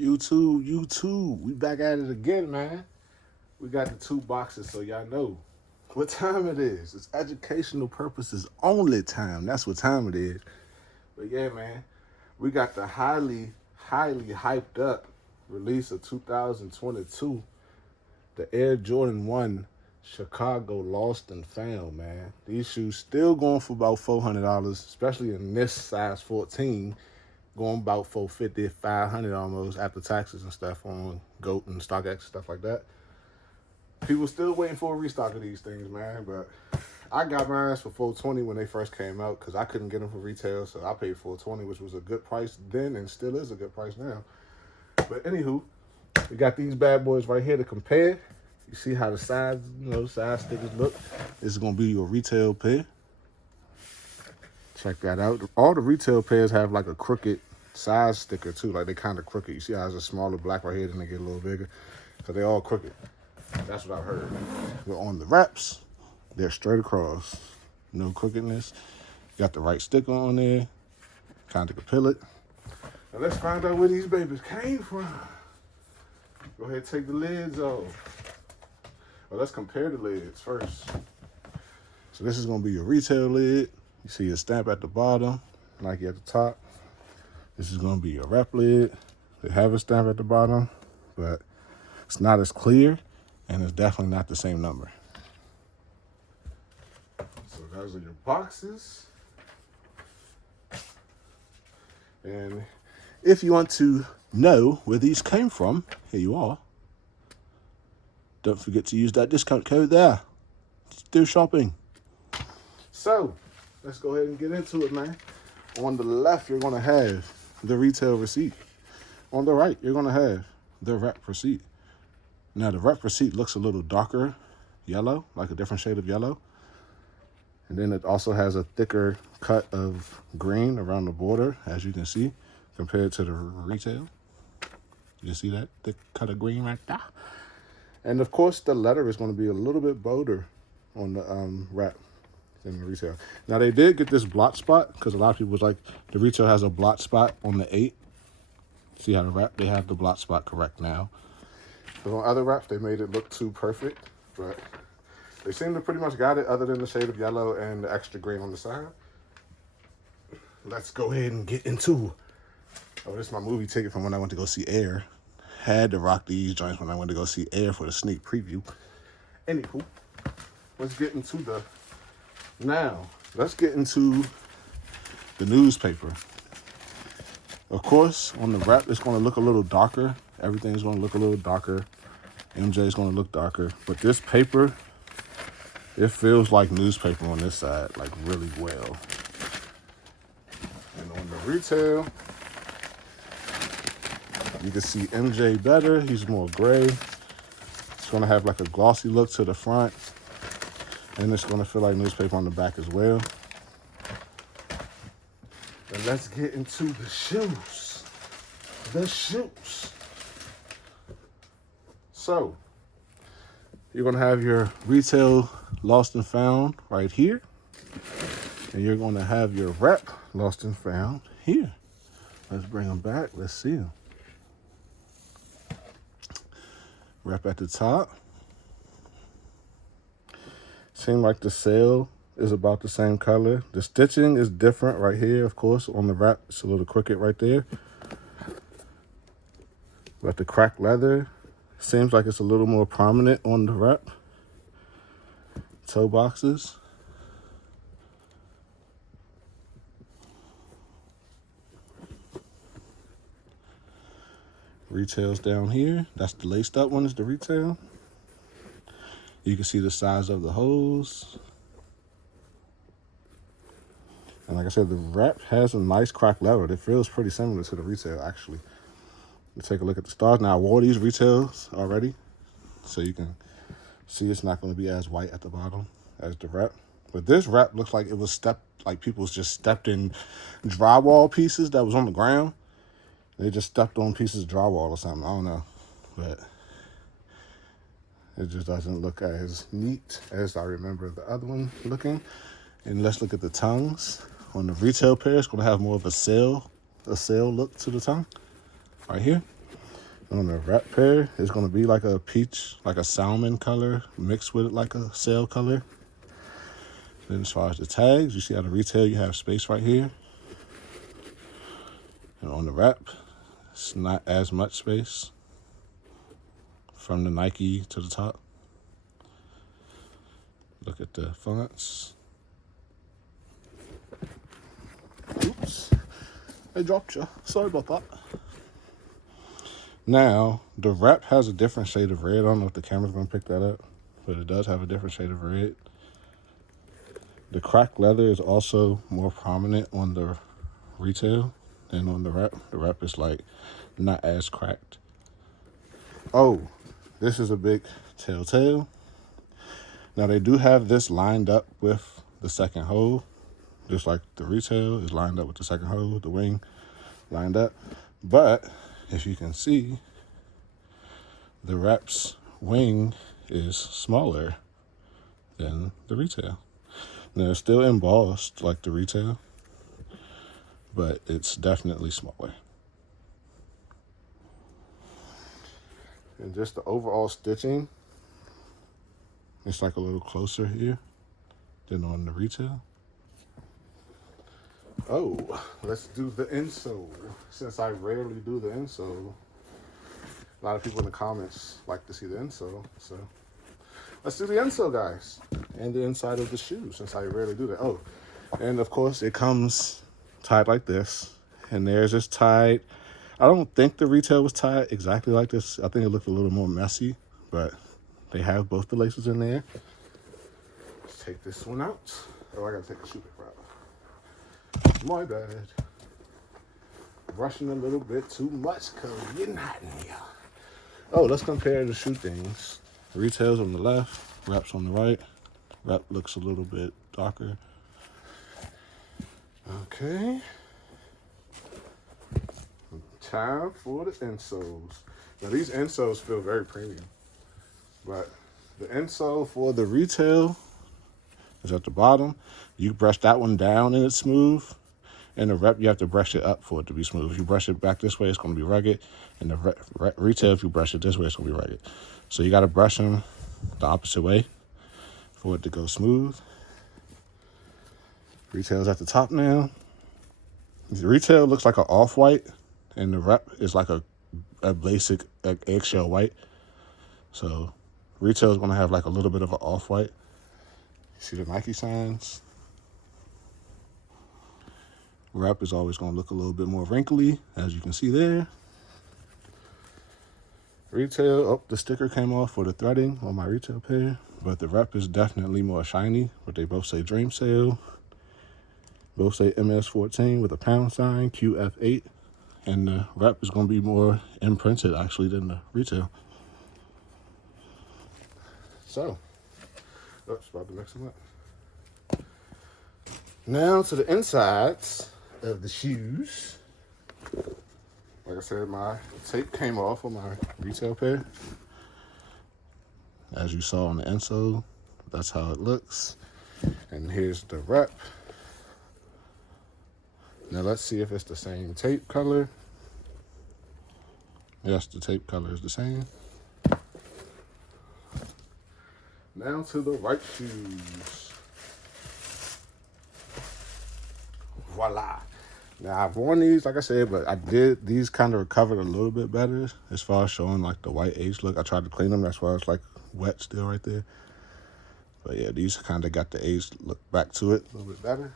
YouTube, we back at it again, man. We got the two boxes, so y'all know what time it is. It's educational purposes only time. That's what time it is. But yeah, man, we got the highly hyped up release of 2022, the Air Jordan 1 Chicago Lost and Found, man. These shoes still going for about $400, especially in this size 14. Going about 450, 500 almost after taxes and stuff on GOAT and StockX and stuff like that. People still waiting for a restock of these things, man. But I got mine for 420 when they first came out because I couldn't get them for retail, so I paid 420, which was a good price then and still is a good price now. But anywho, we got these bad boys right here to compare. You see how the sides, side stickers look. This is gonna be your retail pair. Check that out. All the retail pairs have like a crooked size sticker too. Like they kind of crooked. You see how it's a smaller black right here, then they get a little bigger. So they all crooked. That's what I've heard. But on the wraps, they're straight across. No crookedness. Got the right sticker on there. Kind of can peel it. Now let's find out where these babies came from. Go ahead and take the lids off. Well, let's compare the lids first. So this is going to be your retail lid. You see your stamp at the bottom, Nike at the top. This is going to be your rep lid. They have a stamp at the bottom, but it's not as clear, and it's definitely not the same number. So those are your boxes. And if you want to know where these came from, here you are. Don't forget to use that discount code there. Do shopping. So, let's go ahead and get into it, man. On the left, you're going to have the retail receipt. On the right, you're going to have the rep receipt. Now, the rep receipt looks a little darker yellow, like a different shade of yellow. And then it also has a thicker cut of green around the border, as you can see, compared to the retail. You see that thick cut of green right there? And, of course, the letter is going to be a little bit bolder on the rep in the retail. Now they did get this blotch spot because a lot of people was like, the retail has a blotch spot on the 8. See how the wrap, they have the blotch spot correct now. But on other wraps, they made it look too perfect, but they seem to pretty much got it other than the shade of yellow and the extra green on the side. Let's go ahead and get into, this is my movie ticket from when I went to go see Air. Had to rock these joints when I went to go see Air for the sneak preview. Anywho, let's get into let's get into the newspaper. Of course, on the wrap, it's going to look a little darker. Everything's going to look a little darker. MJ's going to look darker. But this paper, it feels like newspaper on this side, like really well. And on the retail, you can see MJ better. He's more gray. It's going to have like a glossy look to the front. And it's going to feel like newspaper on the back as well. And let's get into the shoes. The shoes. So, you're going to have your retail lost and found right here. And you're going to have your rep lost and found here. Let's bring them back. Let's see them. Rep at the top. Seems like the sale is about the same color. The stitching is different right here, of course. On the wrap, it's a little crooked right there. But the cracked leather seems like it's a little more prominent on the wrap. Toe boxes. Retail's down here. That's the laced up one is the retail. You can see the size of the holes. And like I said, the wrap has a nice cracked leather. It feels pretty similar to the retail, actually. Let's take a look at the stars. Now, I wore these retails already, so you can see it's not going to be as white at the bottom as the wrap. But this wrap looks like it was like people just stepped in drywall pieces that was on the ground. They just stepped on pieces of drywall or something. I don't know. But it just doesn't look as neat as I remember the other one looking. And let's look at the tongues. On the retail pair, it's going to have more of a sail look to the tongue right here. On the wrap pair, it's going to be like a peach, like a salmon color mixed with like a sail color. Then as far as the tags, you see how the retail, you have space right here. And on the wrap, it's not as much space from the Nike to the top. Look at the fonts. Oops, I dropped you. Sorry about that. Now, the wrap has a different shade of red. I don't know if the camera's going to pick that up, but it does have a different shade of red. The cracked leather is also more prominent on the retail than on the wrap. The wrap is like not as cracked. Oh, this is a big telltale. Now, they do have this lined up with the second hole, just like the retail is lined up with the second hole, the wing lined up. But if you can see, the wrap's wing is smaller than the retail. Now, it's still embossed like the retail, but it's definitely smaller. And just the overall stitching, it's like a little closer here than on the retail. Oh, let's do the insole. Since I rarely do the insole, a lot of people in the comments like to see the insole. So let's do the insole, guys. And the inside of the shoe, since I rarely do that. Oh, and of course it comes tied like this. And theirs is tied. I don't think the retail was tied exactly like this. I think it looked a little more messy, but they have both the laces in there. Let's take this one out. Oh, I gotta take the shoe paper out. My bad. Brushing a little bit too much because it's getting hot in here. Oh, let's compare the shoe things. Retail's on the left, wrap's on the right. Wrap looks a little bit darker. Okay. Time for the insoles. Now, these insoles feel very premium, but the insole for the retail is at the bottom. You brush that one down and it's smooth. And the wrap, you have to brush it up for it to be smooth. If you brush it back this way, it's going to be rugged. And the retail, if you brush it this way, it's going to be rugged. So you got to brush them the opposite way for it to go smooth. Retail's at the top now. The retail looks like an off-white, and the wrap is like a basic eggshell white. So retail is going to have like a little bit of an off-white. See the Nike signs? Wrap is always going to look a little bit more wrinkly, as you can see there. Retail, oh, the sticker came off for the threading on my retail pair, but the wrap is definitely more shiny, but they both say Dream Sale. Both say MS14 with a pound sign, QF8, and the wrap is going to be more imprinted, actually, than the retail. So, oops, about to mix them up. Now to the insides of the shoes. Like I said, my tape came off on my retail pair. As you saw on the insole, that's how it looks. And here's the wrap. Now let's see if it's the same tape color. Yes, the tape color is the same. Now to the right shoes. Voila. Now I've worn these, like I said, but these kind of recovered a little bit better as far as showing like the white age look. I tried to clean them, that's why it's like wet still right there. But yeah, these kind of got the age look back to it a little bit better.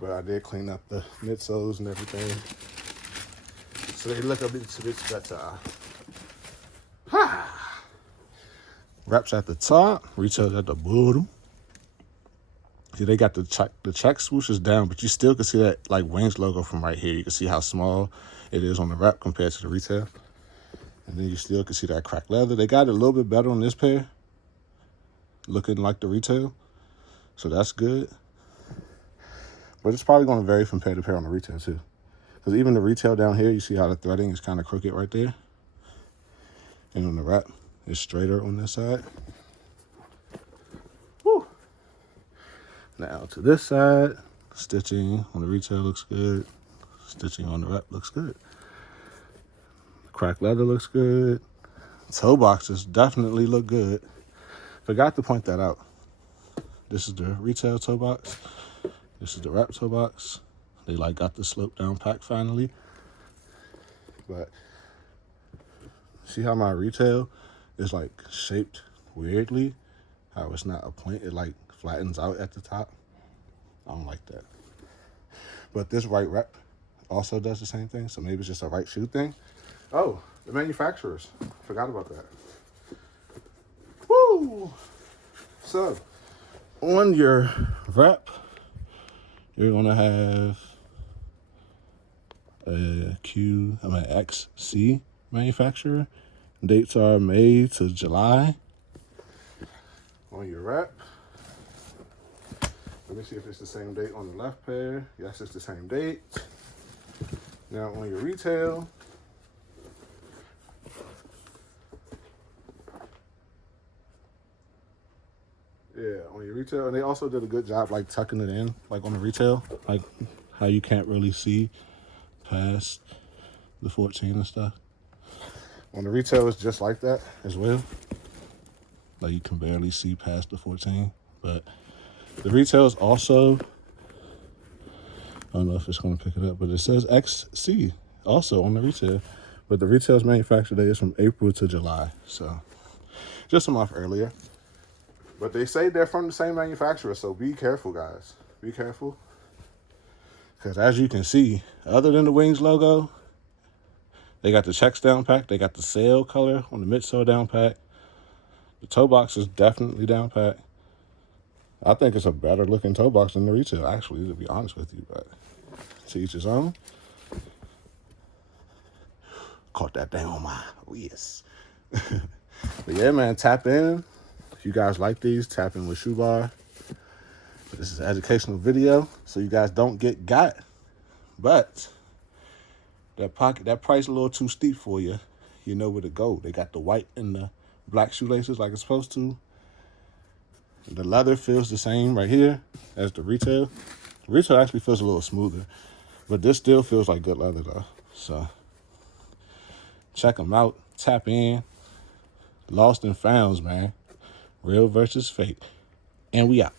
But I did clean up the midsoles and everything, so they look a bit better. Wraps at the top, retails at the bottom. See, they got the check swooshes down, but you still can see that like Wings logo from right here. You can see how small it is on the wrap compared to the retail. And then you still can see that cracked leather. They got it a little bit better on this pair, looking like the retail. So that's good. But it's probably going to vary from pair to pair on the retail too. Because even the retail down here, you see how the threading is kind of crooked right there. And on the wrap, it's straighter on this side. Woo! Now to this side, stitching on the retail looks good. Stitching on the wrap looks good. Cracked leather looks good. Toe boxes definitely look good. Forgot to point that out. This is the retail toe box. This is the wrap toe box. They like got the slope down pack finally. But see how my retail is like shaped weirdly? How it's not a point, it like flattens out at the top. I don't like that. But this right rep also does the same thing, so maybe it's just a right shoe thing. Oh, the manufacturers. Forgot about that. Woo! So, on your rep, you're gonna have a XC manufacturer. Dates are May to July. On your rep, let me see if it's the same date on the left pair. Yes, it's the same date. Now on your retail, and they also did a good job like tucking it in, like on the retail, like how you can't really see past the 14 and stuff. On the retail, it's just like that as well. Like you can barely see past the 14, but the retail is also, I don't know if it's going to pick it up, but it says XC also on the retail. But the retail's manufacture date is from April to July, so just a month earlier. But they say they're from the same manufacturer, so be careful, guys. Be careful. Because as you can see, other than the Wings logo, they got the checks down pack. They got the sail color on the midsole down pack. The toe box is definitely down pack. I think it's a better looking toe box than the retail, actually, to be honest with you. But to each his own. Caught that thing on my, oh yes. But yeah, man, tap in. If you guys like these, tap in with Shoe Bar. This is an educational video, so you guys don't get got. But that price a little too steep for you. You know where to go. They got the white and the black shoelaces like it's supposed to. The leather feels the same right here as the retail. The retail actually feels a little smoother, but this still feels like good leather though. So check them out. Tap in. Lost and Founds, man. Real versus fake. And we out.